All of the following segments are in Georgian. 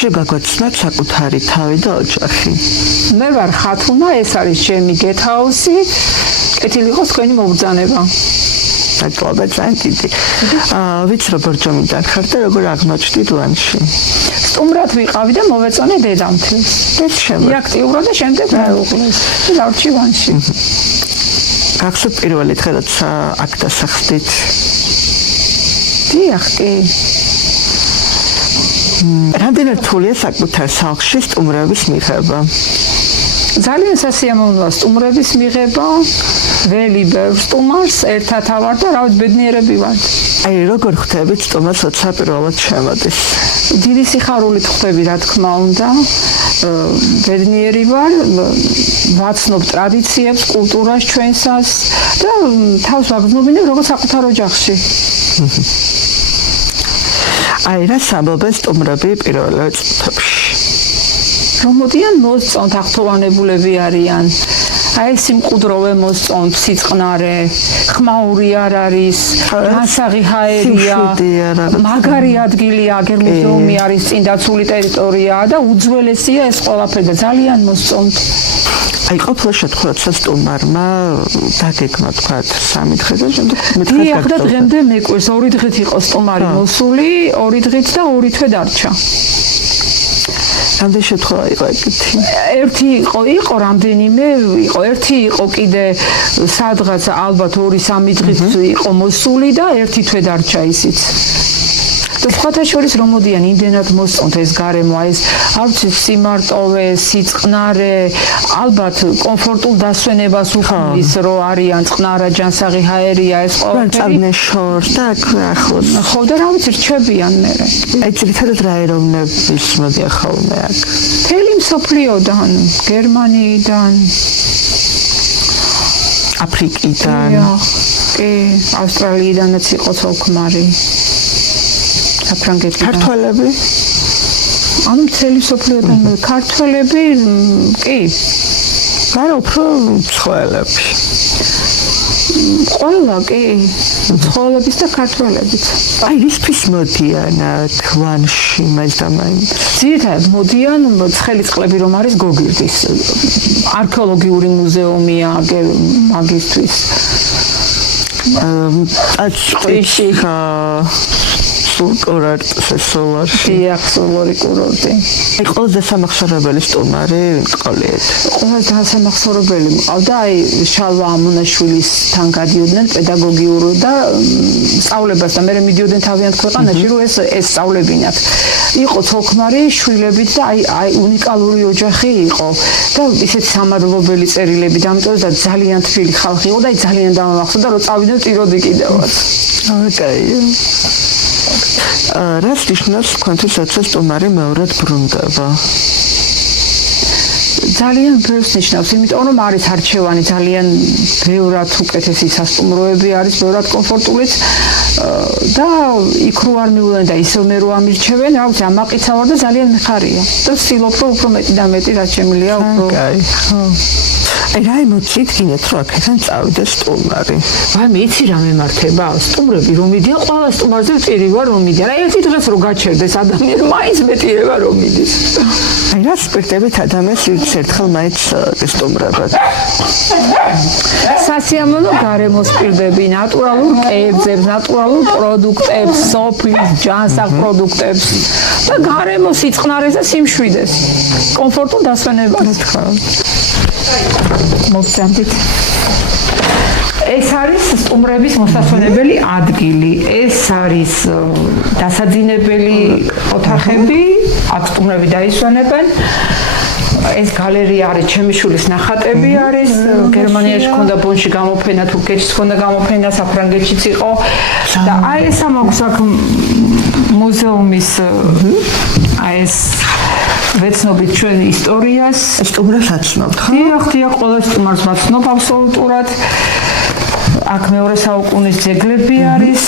ოჯახში გაგვაცნოთ საკუთარი თავი და ოჯახი. მე ვარ ხათუნა, ეს არის ჩემი გეთაუსი. კეთილი იყოს თქვენი მობრძანება. მადლობა ძალიან დიდი. ვიცი როგორ ჯომიდან ხარ და როგორ აღმოჩნდით ლანჩში. სტუმრად ვიყავი და მოვეწონე დედამთილს. ეს შემო. აქტიურად და შემდეგ მეუღლეს. ლავჩი ვანში. გახსოვთ პირველი დღე როცა აქ დასახლდით? დიახ, კი. რამდენად რთულია საკუთარ სახლში სტუმრების მიღება? ძალიან სასიამოვნოა სტუმრების მიღება. ველი ბევრ სტუმარს ერთად ავარ და რავით ბედნიერები ვარ. აი როგორ ხვდებით სტუმარს როცა პირველად შემოდის? დიდი სიხარულით ხვდები რა თქმა უნდა. ბედნიერი ვარ, ვაცნობ ტრადიციებს, კულტურას ჩვენსას და თავს ვაგრძნობინებ როგორც საკუთარ ოჯახში. აი რა სამბობენ სტუმრები პირველ წუთებში? რომ მოდიან მოსწონთ, ახთოვანებულები არიან. აი სიმყუდროვე მოსწონთ, სიწყნარე, ხმაური არ არის, განსაღი ჰაერია, მაგარი ადგილია, აგერ მუზეუმი არის, წინ დაცული ტერიტორიაა და უძველესია ეს ყველაფერი და ძალიან მოსწონთ. აი ყოფილა შეთქვა სტუმარმა დაგეგმა თქვა 3 დღე და შემდეგ მეთქვა. დიახ და დღემდე მეკვირს 2 დღით იყო სტუმარი მოსული, 2 დღით და 2 თვე დარჩა. რამდენი შეთქვა იყო ეგეთი? ერთი იყო რამდენიმე, ერთი იყო კიდე სადღაც ალბათ 2-3 დღით იყო მოსული და 1 თვე დარჩა ისიც. და სხვათა შორის რომ მოდიან იმდენად მოსწონთ ეს გარემო, ეს არ ვიცი სიმარტოვე, სიწყნარე, ალბათ კომფორტულ დასვენებას უქმნის, რომ არიან წყნარა ჯანსაღი ჰაერია ეს ყველაფერი. წავდნენ შორს და აქ ახლოს. ხო და რა ვიცი რჩებიან მე. აი ძირითადად რა ეროვნების მოდიან ხოლმე აქ? მთელი მსოფლიოდან, გერმანიიდან, აფრიკიდან. კი, ავსტრალიიდანაც იყო ცოლ-ქმარი. ქართველები? ანუ მთელი მსოფლიოდან ქართველები, კი. არა უფრო ცხოველები. ყველა კი, ცხოველებიც და ქართველებიც. აი რისთვის მოდიან ლანჩში მას და მაინც? ძირითადად მოდიან ცხელი წყლები რომ არის გოგირდის არქეოლოგიური მუზეუმია მაგისთვის. აჩხიში კურორტი. სოლარი კურორტი. აი ყველაზე სამახსოვრებელი სტუმარი ყოლიეთ. ყველაზე სამახსოვრებელი მყავდა აი შალვა ამონაშვილისთან გადიოდნენ პედაგოგიურ და სწავლებას და მე მიდიოდნენ თავიანთ ქვეყანაში რომ ეს სწავლებინათ. იყო ცოლ-ქმარი შვილებით და აი უნიკალური ოჯახი იყო და ისეთი სამადლობელი წერილები და ამიტომ და ძალიან თბილი ხალხი იყო და აი ძალიან დამამახსოვრდა რომ წავიდნენ ტიროდი კიდევაც. ოკეი. რას ნიშნავს თქვენთვის როცა სტუმარი მეორად ბრუნდება? ძალიან ბევრს ნიშნავს, იმიტომ რომ არის არჩევანი ძალიან ბევრად უკეთესი სასტუმროები არის, ბევრად კომფორტულიც და იქ რო არ მიულენ და ისევ მე რო ამირჩევენ, რა ვიცი, ამაყიცა ვარ და ძალიან მიხარია. და ვცდილობ რომ უფრო მეტი და მეტი რაც შემიძლია უფრო. აი რა ემოციით გინდათ რომ აქედან წავიდეს სტუმარი? აი მე იცი რა მემართება, სტუმრები რომ მიდიან, ყველა სტუმარზე ვწირი ვარ რომ მიდიან. აი ერთი დღეს რო გაჩერდეს ადამიანი, მაინც მეტირება რომ მიდის. აი რა სპექტებით ადამიანს ერთხელ მაინც სტუმრებად? სასიამოვნო გარემოს პირდები, ნატურალურ მყეებზე, ნატურალურ პროდუქტებს, სოფლის ჯანსაღ პროდუქტებს და გარემოს სიწყნარეს და სიმშვიდეს. კომფორტულ დასვენებას. მოგწამდით. ეს არის სტუმრების მოსასვენებელი ადგილი. ეს არის დასაძინებელი ოთახები, აქ სტუმრები დაისვენებენ. ეს გალერეა არის ჩემი შვილის ნახატები არის. გერმანიაში ქონდა ბონში გამოფენა, თურქეთში ქონდა გამოფენა, საფრანგეთშიც იყო. და აი ეს ამაქვს აქ მუზეუმის აი ეს ვეცნობით ჩვენი ისტორიას. სტუმრებს აცნობთ, ხო? დიახ, ყველა სტუმარს ვაცნობ აბსოლუტურად. აქ მეორე საუკუნის ძეგლები არის.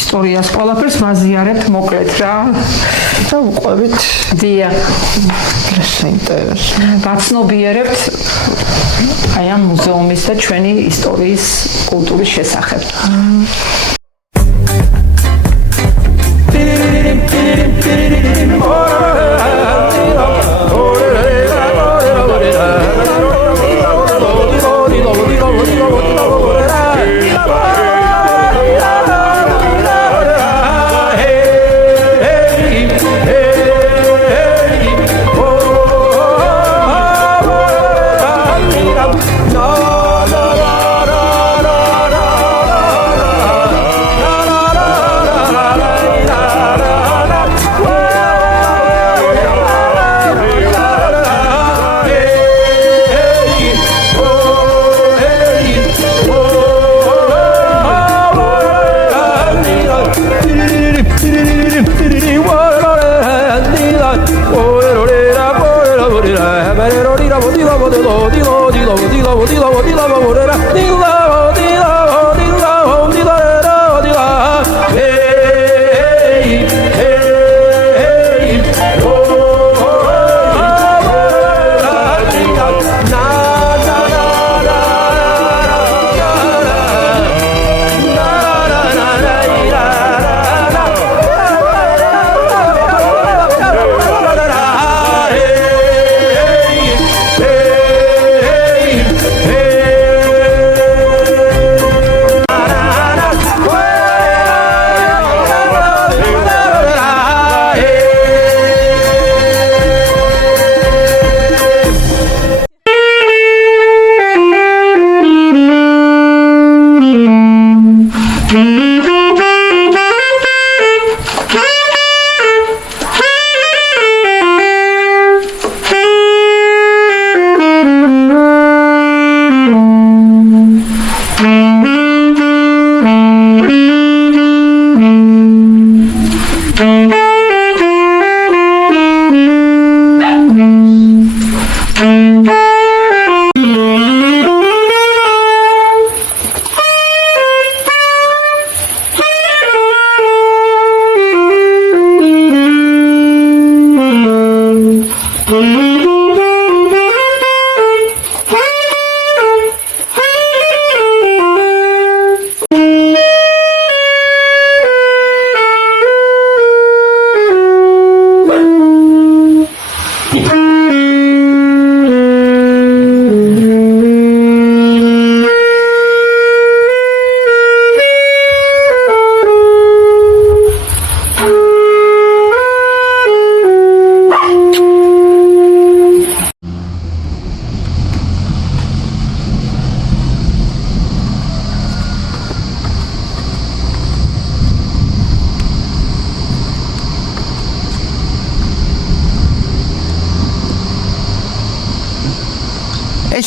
ისტორიას ყველაფერს ვაზიარებთ მოკლედ რა. და უყვებით. დიახ. ეს ინტერესია. ვაცნობიერებთ აი ამ მუზეუმის და ჩვენი ისტორიის კულტურის შესახებ.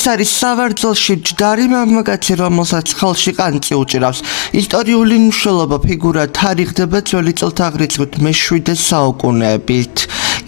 ეს არის სავარძელში ჯდარი მამაკაცი, რომელსაც ხელში ყანწი უჭირავს. ისტორიული მნიშვნელობა ფიგურა თარიღდება ძველი წელთაღრიცხვით მე-7 საუკუნეებით.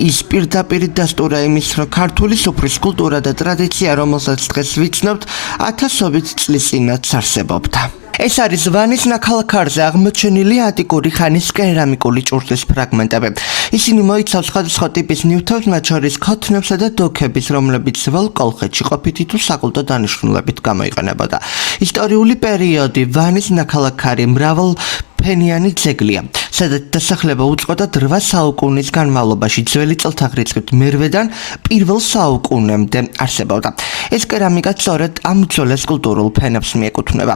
ის პირდაპირ დასტურა იმის, რომ ქართული სუფრის კულტურა და ტრადიცია, რომელსაც დღეს ვიცნობთ, ათასობით წლის წინაც არსებობდა. ეს არის ვანის ნაქალაქარზე აღმოჩენილი ანტიკური ხანის კერამიკული ჭურჭლის ფრაგმენტები. ისინი მოიცავს სხვადასხვა ტიპის ნივთებს, მათ შორის ქოთნებსა და დოქების, რომლებიც ძველ კოლხეთში ყოფითი თუ საკულტო დანიშნულებით გამოიყენებოდა. ისტორიული პერიოდი ვანის ნაქალაქარი მრავალფენიანი ძეგლია, სადაც დასახლება უწყოდა 8 საუკუნის განმავლობაში, ძველი წელთაღრიცხვით მე-8-დან 1 საუკუნემდე არსებობდა. ეს კერამიკა სწორედ ამ ძველ კულტურულ ფენებს მიეკუთვნება.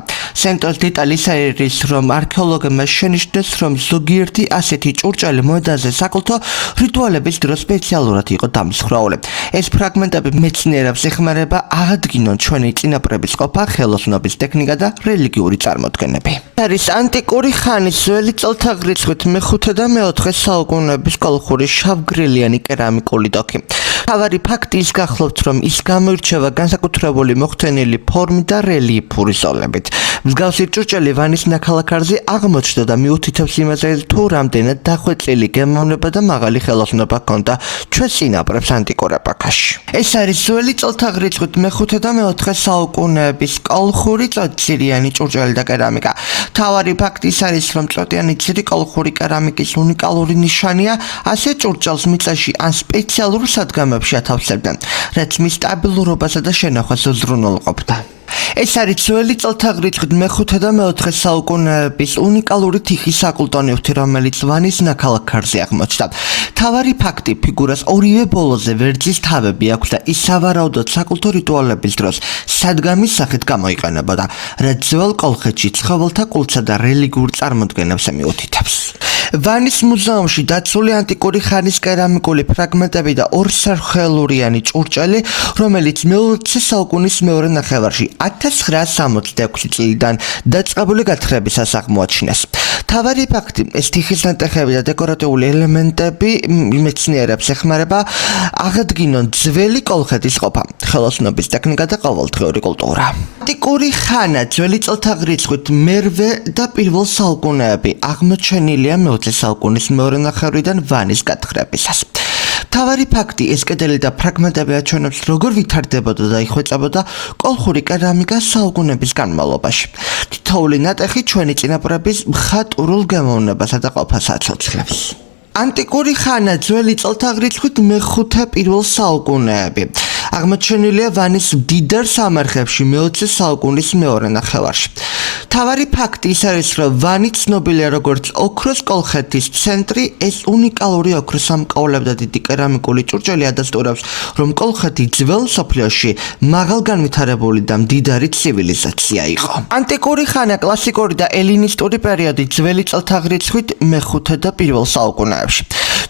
დეტალი ის, რომ არქეოლოგებმა შენიშნეს, რომ ზოგიერთი ასეთი ჭურჭელი მოედანზე საკულტო რიტუალების დროს სპეციალურად იყო დამსხვრეული. ეს ფრაგმენტები მეცნიერებს ეხმარება აღადგინონ ჩვენი წინაპრების ყოფა, ხელოსნობის ტექნიკა და რელიგიური წარმოდგენები. არის ანტიკური ხანის ძველი წელთაღრიცხვით მე-5 და მე-4 საუკუნეების კოლხური შავგრილიანი კერამიკული დოქი. მთავარი ფაქტი ის გახლავთ, რომ ის გამოირჩევა განსაკუთრებული მოხდენილი ფორმით და რელიეფური ზოლებით. მსგავსი ჭურჭელი ვანის ნაქალაქარზე აღმოჩნდა და მიუთითებს იმაზე, თუ რამდენად დახვეწილი გემოვნება და მაღალი ხელოსნობა ჰქონდა ჩვენს წინაპრებს ანტიკურ ეპოქაში. ეს არის ძველი წელთაღრიცხვით მე-5 და მე-4 საუკუნეების კოლხური წოთწირიანი ჭურჭელი და კერამიკა. მთავარი ფაქტი ის არის, რომ წოთიანი ცირი კოლხური კერამიკის უნიკალური ნიშანია, ასე ჭურჭელს მიწაში ან სპეციალურ სადგომებში ათავსებდნენ, რაც მის სტაბილურობასა და შენახვას უზრუნველყოფდა. ეს არის ძველი წელთაღრიცხვით მე-5 და მე-4 საუკუნეების უნიკალური თიხის საკულტო ნივთი, რომელიც ვანის ნაქალაქარზე აღმოჩნდა. მთავარი ფაქტი, ფიგურას ორივე ბოლოზე ვერძის თავები აქვს და ის სავარაუდოდ საკულტო რიტუალების დროს სადგომის სახით გამოიყენებოდა, რაც ძველ კოლხეთში ცხოველთა კულტსა და რელიგიურ წარმოდგენებს მიუთითებს. ვანის მუზეუმში დაცული ანტიკური ხანის კერამიკული ფრაგმენტები და ორსარხელურიანი ჭურჭელი, რომელიც მე-20 საუკუნის მეორე ნახევარში 1966 წლიდან დაწყებული გათხრებისას აღმოაჩინეს. მთავარი ფაქტი, ეს თიხის ნატეხები და დეკორატიული ელემენტები მეცნიერებს ეხმარება აღადგინონ ძველი კოლხეთის ყოფა, ხელოსნობის ტექნიკა და ყოველდღიური კულტურა. ანტიკური ხანა ძველი წელთაღრიცხვით მე-8 და 1 საუკუნეები აღმოჩენილია მე-20 საუკუნის მეორე ნახევრიდან ვანის გათხრებისას. თავარი ფაქტი ეს კედელი და ფრაგმენტები აჩვენებს როგორ ვითარდებოდა და იხვეწებოდა კოლხური კერამიკა საუკუნეების განმავლობაში. თითოეული ნატეხი ჩვენი წინაპრების მხატვრულ გემოვნებასა და ყოფას აცოცხლებს. ანტიკური ხანა ძველი წელთაღრიცხვით მეხუთე პირველ საუკუნეები. აღმოჩენილია ვანის მდიდარ სამარხებში მე-20 საუკუნის მეორე ნახევარში. თავარი ფაქტი ის არის, რომ ვანი ცნობილია როგორც ოქროს კოლხეთის ცენტრი, ეს უნიკალური ოქროს ამკაულებ და დიდი კერამიკული ჭურჭელი ადასტურებს, რომ კოლხეთი ძველ მსოფლიოში მაღალ განვითარებული და მდიდარი ცივილიზაცია იყო. ანტიკური ხანა კლასიკური და ელინისტური პერიოდი ძველი წელთაღრიცხვით მეხუთე და პირველ საუკუნეებში.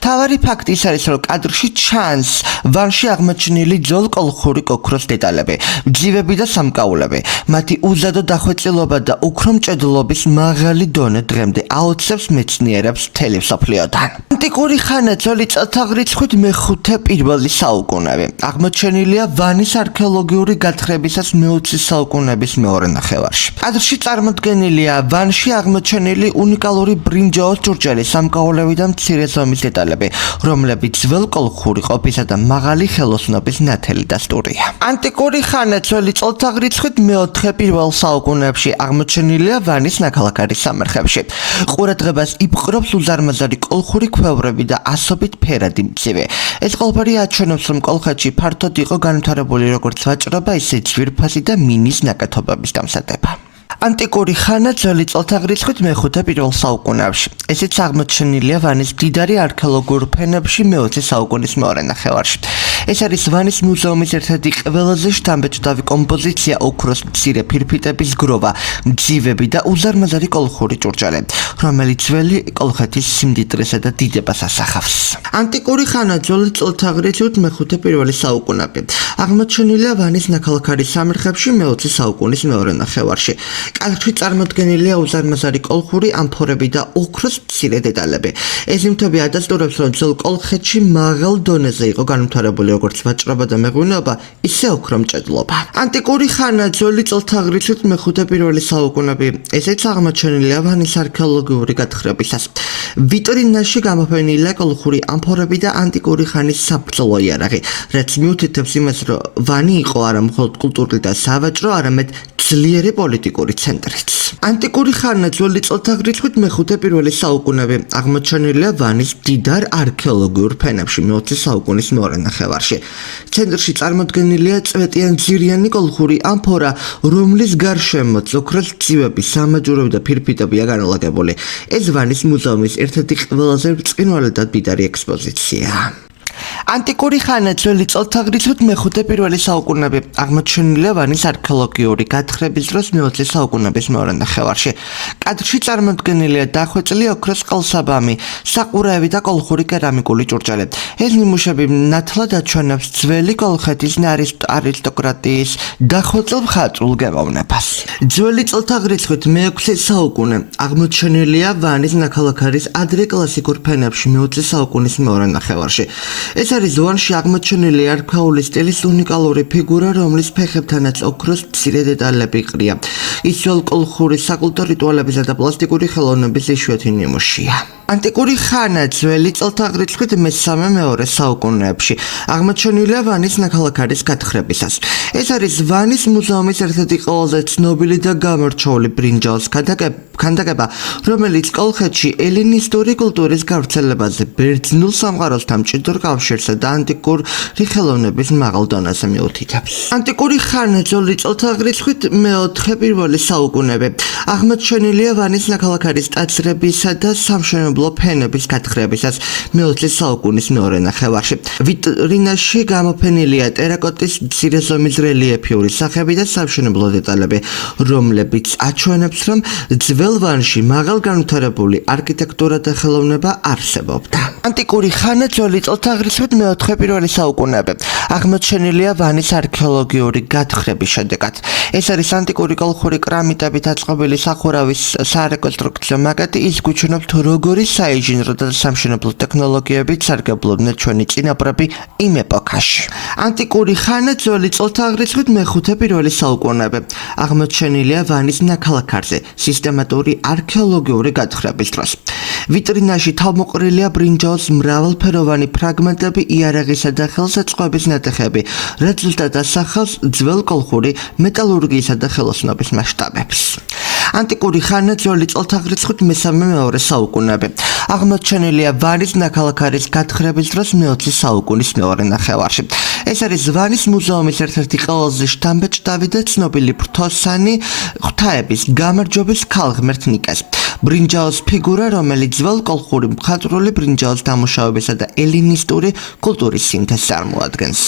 თავარი ფაქტი ის არის, რომ კადრში ჩანს ვანში აღმოჩენილი ძველ კოლხური ოქროს დეტალები, მძივები და სამკაულები. მათი უზადო დახვეწილობა და უფრო მჭედლობის მაღალი დონე დღემდე აოცებს მეცნიერებს მთელი მსოფლიოდან. ანტიკური ხანა ძველი წელთაღრიცხვით მეხუთე პირველი საუკუნეები. აღმოჩენილია ვანის არქეოლოგიური გათხრებისას მე-20 საუკუნეების მეორე ნახევარში. კადრში წარმოდგენილია ვანში აღმოჩენილი უნიკალური ბრინჯაოს ჭურჭელი, სამკაულები და მცირე ზომის დეტალები, რომლებიც ძველ კოლხური ყოფისა და მაღალი ხელოსნობის ნათელი დასტურია. ანტიკური ხანა ძველი წელთაღრიცხვით მე-4 პირველ საუკუნეებში აღმოჩენილია ვანის ნაქალაქარის სამარხებში. ყურადღებას იპყრობს უზარმაზარი კოლხური ქვევრები და ასობით ფერადი მცივი. ეს ყველაფერი აჩვენებს, რომ კოლხეთში ფართოდ იყო განვითარებული როგორც ვაჭრობა, ისე ძვირფასი და მინის ნაკეთობების დამზადება. ანტიკური ხანა ძველი წელთაღრიცხვით მეხუთე პირველ საუკუნეებში. ესეც აღმოჩენილია ვანის მდიდარი არქეოლოგიურ ფენებში მე-20 საუკუნის მეორე ნახევარში. ეს არის ვანის მუზეუმის ერთ-ერთი ყველაზე შთამბეჭდავი კომპოზიცია ოქროს მცირე ფირფიტების გროვა, მძივები და უზარმაზარი კოლხური ჭურჭელი, რომელიც ძველი კოლხეთის სიმდიდრესა და დიდებას ასახავს. ანტიკური ხანა ძველი წელთაღრიცხვით მეხუთე პირველი საუკუნეები. აღმოჩენილია ვანის ნაქალაქარის სამარხებში მე-20 საუკუნის მეორე ნახევარში. კადრში წარმოდგენილია უზარმაზარი კოლხური ამფორები და ოქროს მცირე დეტალები. ეს ნივთები ადასტურებს, რომ ძველ კოლხეთში მაღალ დონეზე იყო განვითარებული როგორც ვაჭრობა და მეღვინეობა, ისე ოქრომჭედლობა. ანტიკური ხანა ძველი წელთაღრიცხვით მეხუთე პირველი საუკუნეები. ესეც აღმოჩენილია ვანის არქეოლოგიური გათხრებისას. ვიტრინაში გამოფენილია კოლხური ამფორები და ანტიკური ხანის საბრძოლო იარაღი, რაც მიუთითებს იმას, რომ ვანი იყო არა მხოლოდ კულტურული და სავაჭრო, არამედ ძლიერი პოლიტიკური ცენტრიც. ანტიკური ხანა ძველი წელთაღრიცხვით მეხუთე პირველი საუკუნეები. აღმოჩენილია ვანის მდიდარ არქეოლოგიურ ფენებში მე-20 საუკუნის მეორე ნახევარში. ცენტრში წარმოდგენილია წვეტიან ძირიანი კოლხური ამფორა, რომლის გარშემოც ოქროს მძივები, სამაჯურები და ფირფიტებია განლაგებული. ეს ვანის მუზეუმის ერთ-ერთი ყველაზე ბრწყინვალე და მდიდარი ექსპოზიციაა. ანტიკური ხანა ძველი წელთაღრიცხვით მეხუთე პირველი საუკუნეები. აღმოჩენილია ვანის არქეოლოგიური გათხრების დროს მე-20 საუკუნეების მეორე ნახევარში. კადრში წარმოდგენილია დახვეწილი ოქროს ყელსაბამი, საყურეები და კოლხური კერამიკული ჭურჭელი. ეს ნიმუშები ნათლად აჩვენებს ძველი კოლხეთის არისტოკრატიის დახვეწილ მხატვრულ გემოვნებას. ძველი წელთაღრიცხვით მე-6 საუკუნე. აღმოჩენილია ვანის ნაქალაქარის ადრე კლასიკურ ფენებში მე-20 საუკუნის მეორე ნახევარში. ეს არის ვანში აღმოჩენილი არქაული სტილის უნიკალური ფიგურა, რომლის ფეხებთანაც ოქროს მცირე დეტალები ყრია. ის ძველ კოლხური საკულტო რიტუალებისა და პლასტიკური ხელოვნების იშვიათი ნიმუშია. ანტიკური ხანა ძველი წელთაღრიცხვით მე-3-2 საუკუნეებში. აღმოჩენილია ვანის ნაქალაქარის გათხრებისას. ეს არის ვანის მუზეუმის ერთ-ერთი ყველაზე ცნობილი და გამორჩეული ბრინჯაოს ქანდაკება, რომელიც კოლხეთში ელინისტური კულტურის გავრცელებაზე, ბერძნულ სამყაროსთან მჭიდრ კავშირსა და ანტიკური ხელოვნების მაღალ დონეზე მიუთითებს. ანტიკური ხანა ძველი წელთაღრიცხვით მე-4 პირველი საუკუნეები. აღმოჩენილია ვანის ნაქალაქარის ტაძრებისა და სამშენებლო ფენების გათხრებისას მე-20 საუკუნის მეორე ნახევარში. ვიტრინაში გამოფენილია ტერაკოტის მცირე ზომის რელიეფური სახები და სამშენებლო დეტალები, რომლებიც აჩვენებს, რომ ძველ ვანში მაღალ განვითარებული არქიტექტურა და ხელოვნება არსებობდა. ანტიკური ხანა ძველი წელთაღრიცხვით მე-4 პირველი საუკუნეები. აღმოჩენილია ვანის არქეოლოგიური გათხრების შედეგად. ეს არის ანტიკური კოლხური კრამიტებით აწყობილი სახურავის სარეკონსტრუქციო მაკეტი, ის გვიჩვენებს, თუ როგორი საინჟინრო და სამშენებლო ტექნოლოგიებით სარგებლობდნენ ჩვენი წინაპრები იმ ეპოქაში. ანტიკური ხანა ძველი წელთაღრიცხვით მე-5 პირველი საუკუნეები. აღმოჩენილია ვანის ნაქალაქარზე სისტემატური არქეოლოგიური გათხრების დროს. ვიტრინაში თავმოყრილია ბრინჯაოს მრავალფეროვანი ფრაგმენტები, იარაღისა და ხელსაწყოების ნატეხები, რეზულტატად ასახავს ძველ კოლხური მეტალურგიისა და ხელოსნობის მასშტაბებს. ანტიკური ხანა ძველი წელთაღრიცხვით მესამე-მეორე საუკუნეები. აღმოჩენილია ვანის ნაქალაქარის გათხრების დროს მე-20 საუკუნის მეორე ნახევარში. ეს არის ვანის მუზეუმის ერთ-ერთი ყველაზე შთამბეჭდავი და ცნობილი ფრთოსანი ღვთაების გამარჯვების ქალღმერთ ნიკეს. ბრინჯაოს ფიგურა, რომელიც ძველ კოლხური მხატვრული ბრინჯაოს დამუშავებისა და ელინისტური კულტურის სინთეზს წარმოადგენს.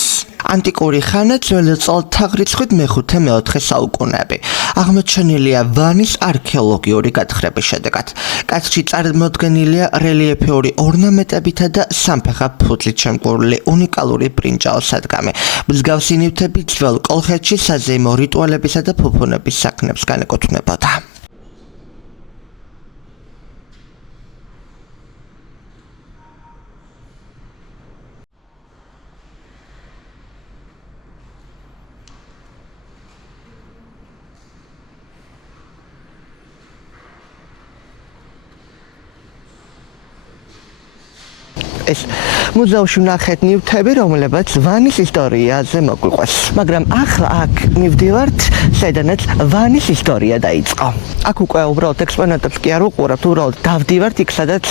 ანტიკური ხანა ძველი წელთაღრიცხვით მე-5-4 საუკუნეები. აღმოჩენილია ვანის არქეოლოგიური გათხრების შედეგად. კაცში წარმოდგენილია რელიეფური ორნამენტებითა და სამფეხა ფუძლით შემკული უნიკალური ბრინჯაოს სადგამი. მსგავსი ნივთები ძველ კოლხეთში საზეიმო რიტუალებისა და ფუფუნების საქმეებს განეკუთვნებოდა. ეს მუზეუმში ვნახეთ ნივთები, რომლებიც ვანის ისტორიაზე მოგვიყვეს. მაგრამ ახლა აქ მივდივართ, სადაც ვანის ისტორია დაიწყო. აქ უკვე უბრალოდ ექსპონატებს კი არ უყურებთ, უბრალოდ დავდივართ იქ, სადაც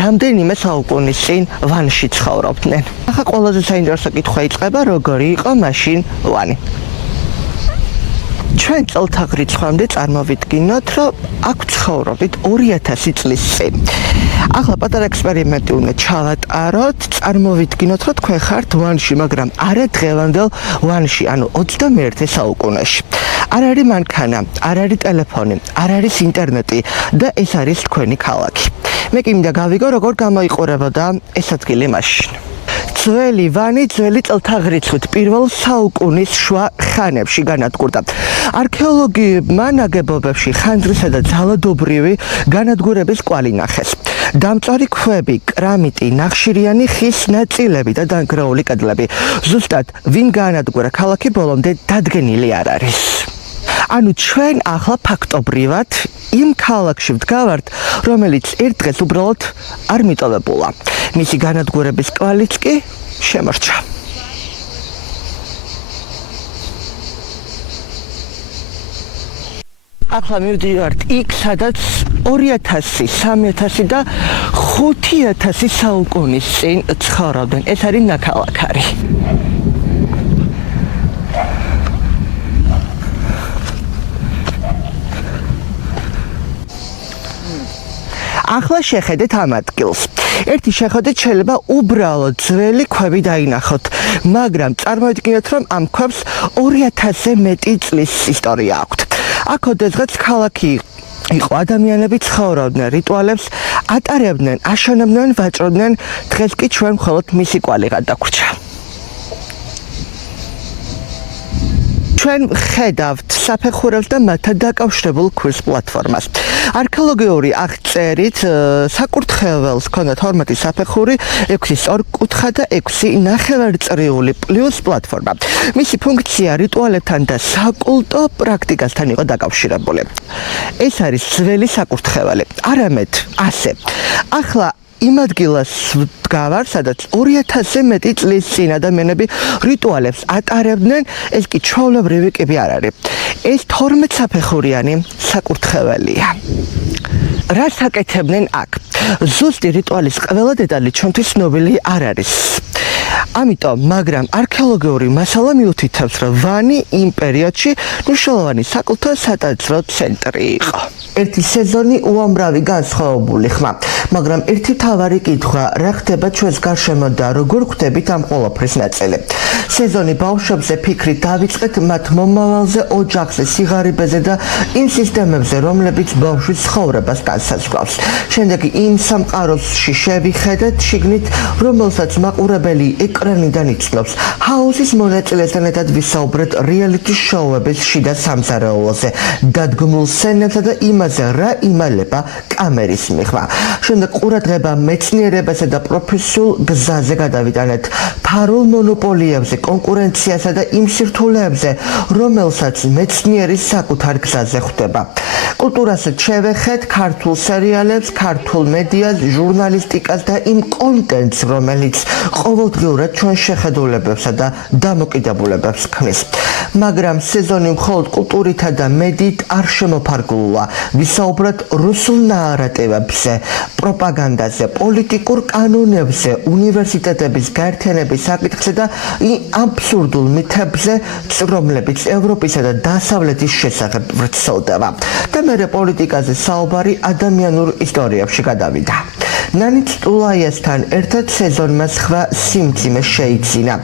რამდენიმე საუკუნის წინ ვანში ცხოვრობდნენ. ახლა ყველაზე საინტერესო კითხვა იწყება, როგორი იყო მაშინ ვანი. ჩვენ წელთაღრიცხვამდე წარმოვიდგინოთ, რომ აქ ცხოვრობთ 2000 წლის წინ. ახლა პატარა ექსპერიმენტი უნდა ჩავატაროთ, წარმოვიდგინოთ, რომ თქვენ ხართ ვანში, მაგრამ არა დღევანდელ ვანში, ანუ 21 საუკუნეში. არ არის მანქანა, არ არის ტელეფონი, არ არის ინტერნეტი და ეს არის თქვენი ქალაქი. მე კი მინდა გავიგო, როგორ გამოიყურებოდა ეს ადგილი მაშინ. ძველი ვანი ძველი წელთაღრიცხვით პირველ საუკუნის შუა ხანებში განადგურდა. არქეოლოგებმა ნაგებობებში ხანძრისა და ძალადობრივი განადგურების კვალი ნახეს. დამწვარი ქვები, კრამიტი, ნახშირიანი ხის ნაწილები და დანგრეული კედლები. ზუსტად ვინ განადგურა ქალაქი ბოლომდე დადგენილი არ არის. ანუ ჩვენ ახლა ფაქტობრივად იმ ქალაქში ვდგავართ, რომელიც ერთ დღეს უბრალოდ არ მიტოვებულა. მისი განადგურების კვალიც კი შემორჩა. ახლა მივდივართ იქ, სადაც 2000, 3000 და 5000 საუკუნის წინ ცხოვრობდნენ. ეს არის ნაქალაქარი. ახლა შეხედეთ ამ ადგილს. ერთი შეხედეთ შეიძლება უბრალოდ ძველი ქვები დაინახოთ, მაგრამ წარმოვიდგინოთ, რომ ამ ქვებს 2000-ზე მეტი წლის ისტორია აქვთ. აქ ოდესღაც ქალაქი იყო, ადამიანები ცხოვრობდნენ, რიტუალებს ატარებდნენ, აშენებდნენ, ვაჭრობდნენ, დღეს კი ჩვენ მხოლოდ მისი კვალი გადაგვრჩა. ჩვენ ხედავთ საფეხურებს და მათთან დაკავშირებულ ქვის პლატფორმას. არქეოლოგიური აღწერით საკურთხეველს ჰქონდა 12 საფეხური, 6 სწორკუთხა და 6 ნახევარწრიული პლუს პლატფორმა. მისი ფუნქცია რიტუალებთან და საკულტო პრაქტიკასთან იყო დაკავშირებული. ეს არის ძველი საკურთხეველი, არამედ ასე. ახლა იმ ადგილას ვდგავარ, სადაც 2000-ზე მეტი წლის წინ ადამიანები რიტუალებს ატარებდნენ, ეს კი ჩვეულებრივი კიბე არ არის. ეს 12 საფეხურიანი საკურთხეველია. რას აკეთებდნენ აქ? ზუსტი რიტუალის ყველა დეტალი ჩვენთვის ცნობილი არ არის. ამიტომ, მაგრამ არქეოლოგიური მასალა მიუთითებს, რომ ვანი იმ პერიოდში მნიშვნელოვანი საკულტო სატაძრო ცენტრი იყო. ერთი სეზონი უამრავი განსხვავებული ხმა, მაგრამ ერთი მთავარი კითხვა, რა ხდება ჩვენს გარშემო და როგორ ხვდებით ამ ყველაფრის ნაწილი. სეზონი ბავშვებზე ფიქრით დავიწყეთ მათ მომავალზე, ოჯახზე, სიღარიბეზე და იმ სისტემებზე, რომლებიც ბავშვის ცხოვრებას განსაზღვრავს. შემდეგ იმ სამყაროში შევიხედეთ შიგნით, რომელსაც მაყურებელი ეკრანიდან იცნობს. ჰაუსის მონაწილესთან ერთად ვისაუბრეთ რეალიტი შოუების შიდა სამზარეულოზე, დადგმულ სცენებსა და იმაზე, რა იმალება კამერის მიღმა. შემდეგ ყურადღება მეცნიერებასა და პროფესიულ გზაზე გადავიტანეთ. ფარულ მონოპოლიებზე, კონკურენციასა და იმ სირთულეებზე, რომელსაც მეცნიერის საკუთარ გზაზე ხვდება. კულტურას შევეხეთ ქართულ სერიალებს, ქართულ მედიას, ჟურნალისტიკას და იმ კონტენტს, რომელიც ყოველდღიურად ჩვენ შეხედულებებსა და დამოკიდებულებებს ქმნის. მაგრამ სეზონი მხოლოდ კულტურითა და მედიით არ შემოფარგლულა. ვისაუბროთ რუსულ ნარატივებზე, პროპაგანდაზე, პოლიტიკურ კანონებზე, უნივერსიტეტების გაერთიანების საკითხზე და აბსურდულ მითებზე, რომლებიც ევროპისა და დასავლეთის შესახებ ვრცელდება. და მერე პოლიტიკაზე საუბარი ადამიანურ ისტორიებში გადავიდა. ნანით ტულაიასთან ერთად სეზონმა სხვა სიმძიმე შეიძინა.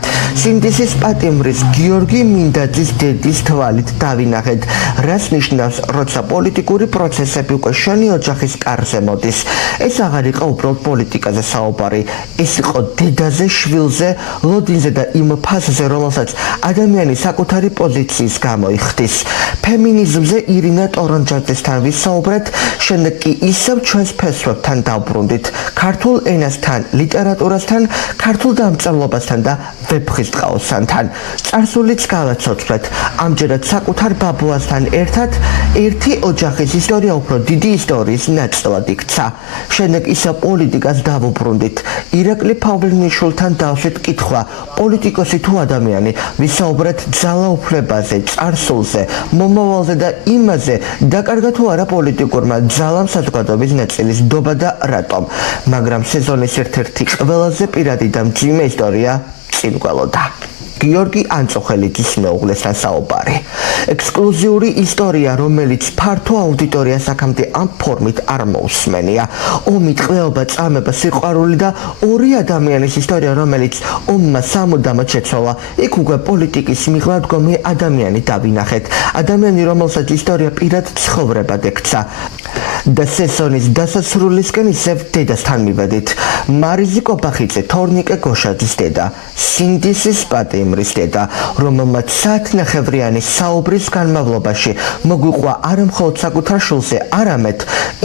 სინდისის პატიმრის გიორგი მინდაძის დედის თვალით დავინახეთ, რას ნიშნავს, როცა პოლიტიკური პროცესები უკვე შენი ოჯახის კარზე მოდის. ეს აღარ იყო უბრალოდ პოლიტიკაზე საუბარი, ეს იყო დედაზე, შვილზე, ლოდინზე და იმ ფასზე, რომელსაც ადამიანი საკუთარი პოზიციის გამო იხდის. ფემინიზმზე ირინა ტორონჯაძესთან ვისაუბრეთ, შემდეგ კი ისევ ჩვენს ფესვებთან დავბრუნდით. ქართულ ენასთან, ლიტერატურასთან, ქართულ დამწერლობასთან და ვეფხისტყაოსანთან. წარსულიც გავაცოცხლეთ, ამჯერად საკუთარ ბაბუასთან ერთად ერთი ოჯახის ისტორია უფრო დიდი ისტორიის ნაწილად იქცა. შემდეგ ისევ პოლიტიკას დავუბრუნდით. ირაკლი ფავრინიშვილთან დავსვით კითხვა, პოლიტიკოსი თუ ადამიანი, ვისაუბრეთ ძალაუფლებაზე, წარსულზე, მომავალზე და იმაზე, დაკარგა თუ არა პოლიტიკურმა ძალამ საზოგადოების ნაწილის ნდობა და რატომ. მაგრამ სეზონის ერთ-ერთი ყველაზე პირადი და მძიმე ისტორია წინ გველოდა. გიორგი ანწუხელიძის მეუღლესთან საუბარი. ექსკლუზიური ისტორია, რომელიც ფართო აუდიტორიას აქამდე ამ ფორმით არ მოусმენია. ომი, ტყვეობა, წამება, სიყვარული და ორი ადამიანის ისტორია, რომელიც ომმა სამუდამოდ შეცვალა. იქ უკვე პოლიტიკის მიღმა დგომი ადამიანი დავინახეთ. ადამიანი, რომელსაც ისტორია პირად ცხოვრებად ექცა. და სეზონის დასასრულისკენ ისევ დედასთან მივედით. მარიზი კობახიძე, თორნიკე გოშაძის დედა, სინდისის პატიმრის დედა, რომელმაც საათნახევრიანი საუბრის განმავლობაში მოგვიყვა არა მხოლოდ საკუთარ შვილზე, არამედ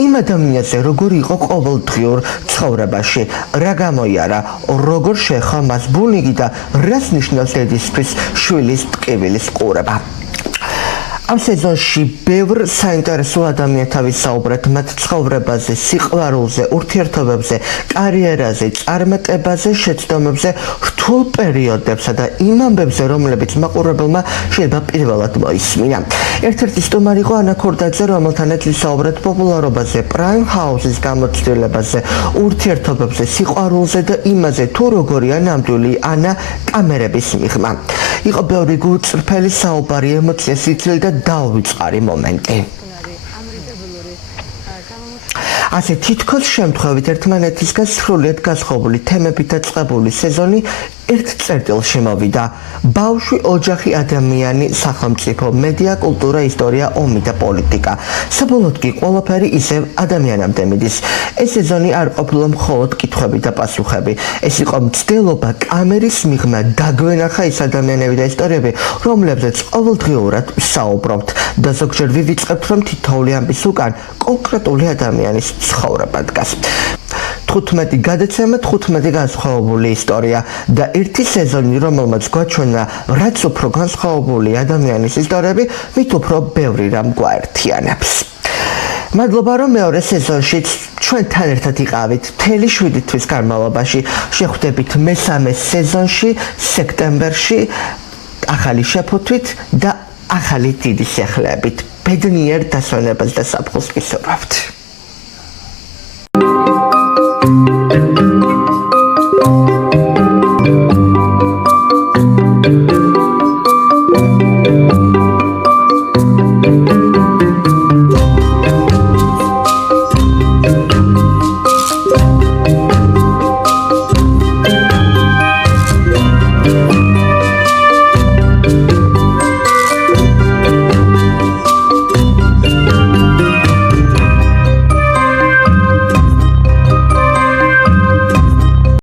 იმ ადამიანზე, როგორ იყო ყოველდღიურ ცხოვრებაში, რა გამოიარა, როგორ შეეხო მას ბუნიგი და რას ნიშნავს დედისთვის შვილის ტკივილის ყურება. ამ სეზონში ბევრ საინტერესო ადამიანთან ვისაუბრეთ მათ ცხოვრებაზე, სიყვარულზე, ურთიერთობებზე, კარიერაზე, წარმატებაზე, შეცდომებზე, რთულ პერიოდებსა და იმ ამბებზე, რომლებიც მაყურებელმა შეიძლება პირველად მოისმინა. ერთ-ერთი სტუმარი იყო ანა ქორდაძე, რომელთანაც ვისაუბრეთ პოპულარობაზე, პრაიმ ჰაუსის გამოცდილებაზე, ურთიერთობებზე, სიყვარულზე და იმაზე, თუ როგორია ნამდვილი ანა კამერების მიღმა. იყო ბევრი გულწრფელი საუბარი, ემოცია, სიცილი და დაუვიწყარი მომენტი. ასე თითქოს შემთხვევით ერთმანეთისგან სრულიად განსხვავებული თემებით დაწყებული სეზონი ერთ წერტილში მოვიდა. ბავშვი, ოჯახი, ადამიანი, სახელმწიფო, მედია, კულტურა, ისტორია, ომი და პოლიტიკა. საბოლოოდ კი ყველაფერი ისევ ადამიანამდე მიდის. ეს სეზონი არ ყოფილა მხოლოდ კითხვები და პასუხები. ეს იყო მცდელობა კამერის მიღმა დაგვენახა ის ადამიანები და ისტორიები, რომლებზეც ყოველდღიურად ვსაუბრობთ და ზოგჯერ ვივიწყებთ, რომ თითოეული ამბის უკან კონკრეტული ადამიანის ცხოვრება დგას. 15 გადაცემა, 15 განსხვავებული ისტორია და ერთი სეზონი, რომელმაც გვაჩვენა რაც უფრო განსხვავებული ადამიანის ისტორიები, მით უფრო ბევრი რამ გვაერთიანებს. მადლობა, რომ მეორე სეზონშიც ჩვენთან ერთად იყავით. მთელი 7 თვის განმავლობაში შეხვდებით მესამე სეზონში, სექტემბერში, ახალი შეფუთვით და ახალი დიდი სიახლეებით. ბედნიერ დასვენებას და საფხულს გისურვებთ.